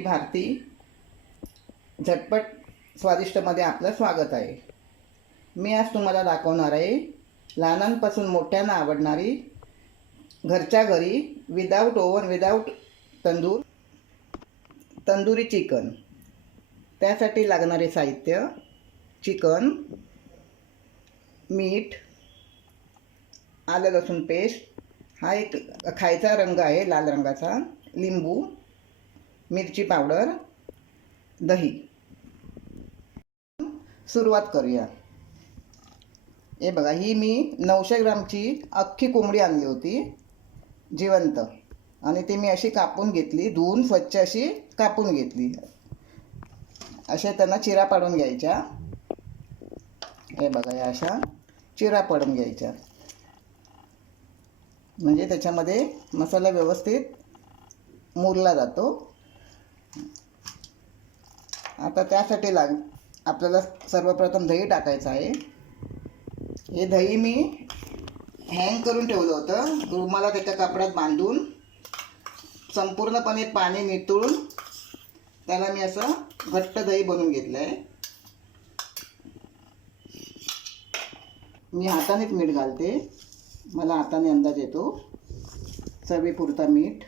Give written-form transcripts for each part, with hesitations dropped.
मी भारती. झटपट स्वादिष्टमध्ये आपलं स्वागत आहे. मी आज तुम्हाला दाखवणार आहे लहानांपासून मोठ्यांना आवडणारी घरच्या घरी without oven without tandoori chicken. त्यासाठी लागणारे साहित्य: चिकन, मीठ, आलं लसूण पेस्ट, हा एक खायचा रंग आहे लाल रंगाचा, लिंबू, मिरची पावडर, दही. सुरुवात करूया. हे बघा, ही मी 900 ग्रामची अख्खी कोंबडी आणली होती जिवंत, आणि ती मी अशी कापून घेतली, धुवून स्वच्छ अशी कापून घेतली. अशा त्यांना चिरा पाडून घ्यायच्या. हे बघा, या अशा चिरा पाडून घ्यायच्या, म्हणजे त्याच्यामध्ये मसाला व्यवस्थित मुरला जातो. आता त्यासाठी आपल्याला सर्वप्रथम दही टाकायचं आहे. हे दही मी हँग करून ठेवलं होतं रुमालात, एका कापडात बांधून संपूर्णपणे पाणी नितळून त्याला मी असं घट्ट दही बनवून घेतलं आहे. मी हातानेच मीठ घालते, मला हाताने अंदाज येतो. चवीपुरता मीठ,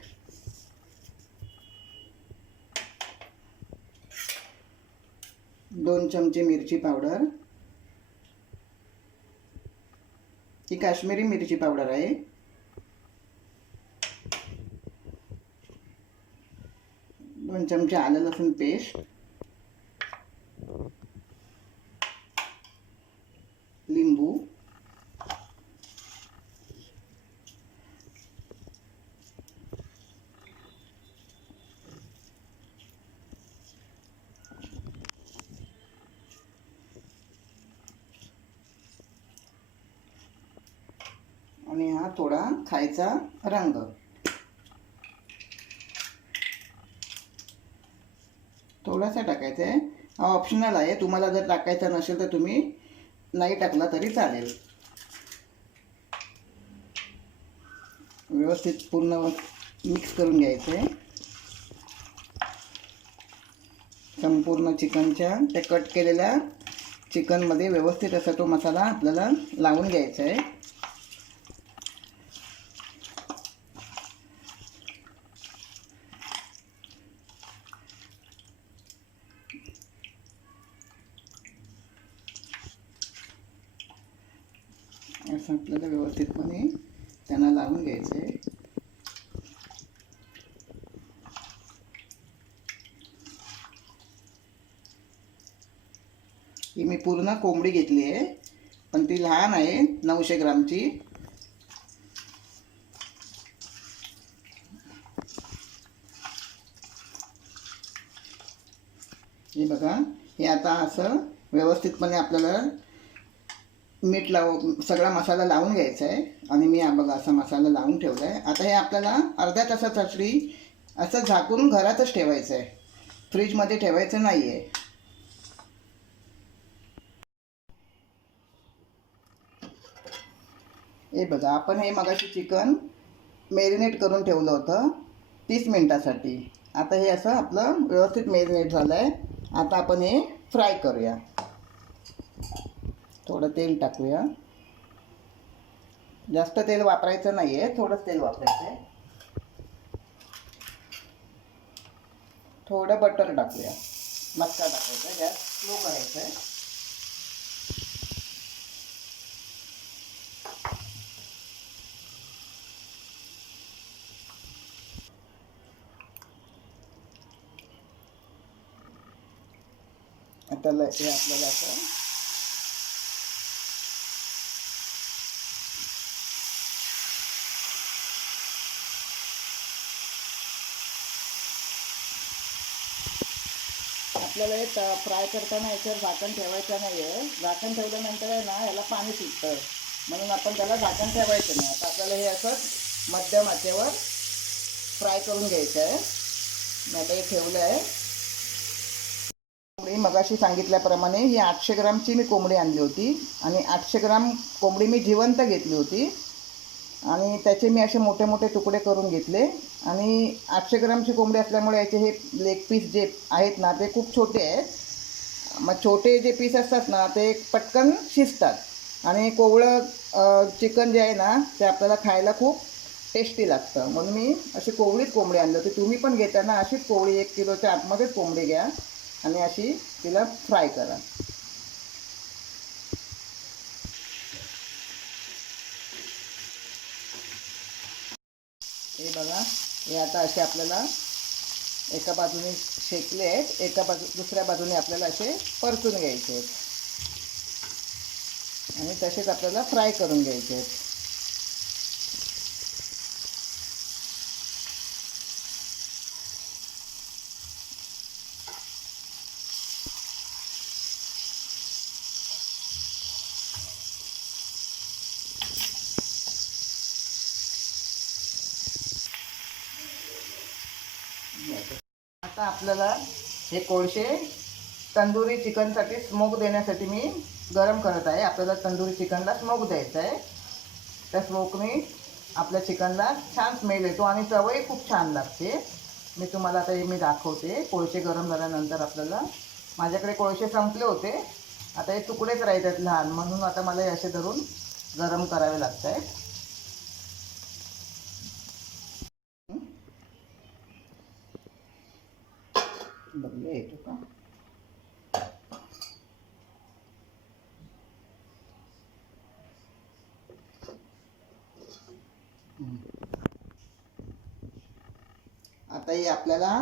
दोन चमचे मिरची पावडर, ही काश्मीरी मिरची पावडर आहे. दोन चमचे आलं लसूण पेस्ट, लिंबू, आणि हा थोडा खायचा रंग. थोडासा टाकायचा आहे, हा ऑप्शनल आहे. तुम्हाला जर टाकायचा नसेल तर तुम्ही नाही टाकला तरी चालेल. व्यवस्थित पूर्ण मिक्स करून घ्यायचं आहे. संपूर्ण चिकनच्या त्या कट केलेल्या चिकनमध्ये व्यवस्थित असा तो मसाला आपल्याला लावून घ्यायचा आहे. असं आपल्याला व्यवस्थितपणे त्यांना लावून घ्यायचं आहे. ही मी पूर्ण कोंबडी घेतली आहे, पण ती लहान आहे, 900 ग्रामची. हे बघा, हे आता असं व्यवस्थितपणे आपल्याला मीठ सगळा मसाला लावून घ्यायचा आहे. आणि मी बघा असा मसाला लावून ठेवला आहे. आता हे आपल्याला अर्ध्या तासासाठी असं झाकून घरातच ठेवायचं आहे, फ्रीजमध्ये ठेवायचं नाही आहे. हे बघा, आपण हे मगाशी चिकन मॅरिनेट करून ठेवलं होतं 30 मिनिटासाठी. आता हे असं आपलं व्यवस्थित मॅरिनेट झालं आहे. आता आपण हे फ्राय करूया. थोडं तेल टाकूया. जास्त तेल वापरायचं नाही आहे, थोडंच तेल वापरायचं आहे. थोडं बटर टाकूया. मक्का टाकायचा, गॅस स्लो करायचा आहे. आता हे आपल्याला असं आपल्याला हे फ्राय करताना याच्यावर झाकण ठेवायचं नाही आहे. झाकण ठेवल्यानंतर आहे ना, याला पाणी सुटतं, म्हणून आपण त्याला झाकण ठेवायचं नाही. आता आपल्याला हे असं मध्यम आचेवर फ्राय करून घ्यायचं आहे. मी आता हे ठेवलं आहे. कोंबडी मगाशी सांगितल्याप्रमाणे ही 800 ग्रामची मी कोंबडी आणली होती, आणि 800 ग्राम कोंबडी मी जिवंत घेतली होती. आणि त्याचे मी असे मोठे मोठे तुकडे करून घेतले. आणि 800 ग्रामची कोंबडी असल्यामुळे याचे हे लेग पीस जे आहेत ना ते खूप छोटे आहेत. मग छोटे जे पीस असतात ना ते पटकन शिजतात आणि कोवळं चिकन जे आहे ना ते आपल्याला खायला खूप टेस्टी लागतं. म्हणून मी अशी कोवळीच कोंबडी आणली होती. तुम्ही पण घेताना अशीच कोवळी 1 किलोच्या आतमध्येच कोंबडी घ्या आणि अशी तिला फ्राय करा. हे बघा, हे आता असे आपल्याला एका बाजूने शेकले आहेत, दुसऱ्या बाजूने आपल्याला असे परतून घ्यायचे आहेत आणि तसेच आपल्याला फ्राय करून घ्यायचे आहेत. आता आपल्याला हे कोळसे तंदुरी चिकनसाठी स्मोक देण्यासाठी मी गरम करत आहे. आपल्याला तंदुरी चिकनला स्मोक द्यायचा आहे. त्या स्मोकने आपल्या चिकनला छान स्मेल येतो आणि चवही खूप छान लागते. मी तुम्हाला आता हे दाखवते. कोळसे गरम झाल्यानंतर आपल्याला, माझ्याकडे कोळसे संपले होते, आता हे तुकडेच राहतात लहान, म्हणून आता मला हे असे धरून गरम करावे लागत आहे. बघूया येतो का. आता ही आपल्याला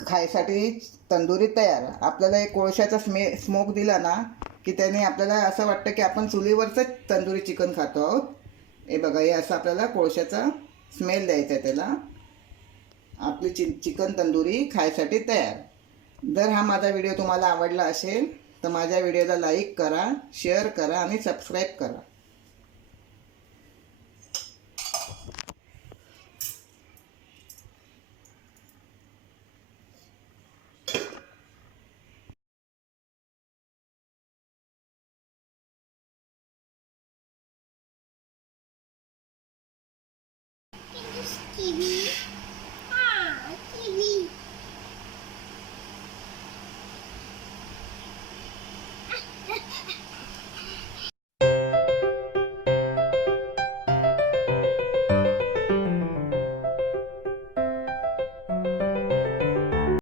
खायसाठी तंदुरी तयार. आपल्याला एक कोळशाचा स्मोक दिला ना की त्याने आपल्याला असं वाटतं की आपण चुलीवरच तंदुरी चिकन खातो आहोत. हे बघा, हे असं आपल्याला कोळशाचा स्मेल द्यायचा आहे त्याला. आपली चिकन तंदुरी खायसाठी तयार. जर हा माझा व्हिडिओ तुम्हाला आवडला असेल तर माझ्या व्हिडिओला लाईक करा, शेअर करा आणि सबस्क्राईब करा. TV.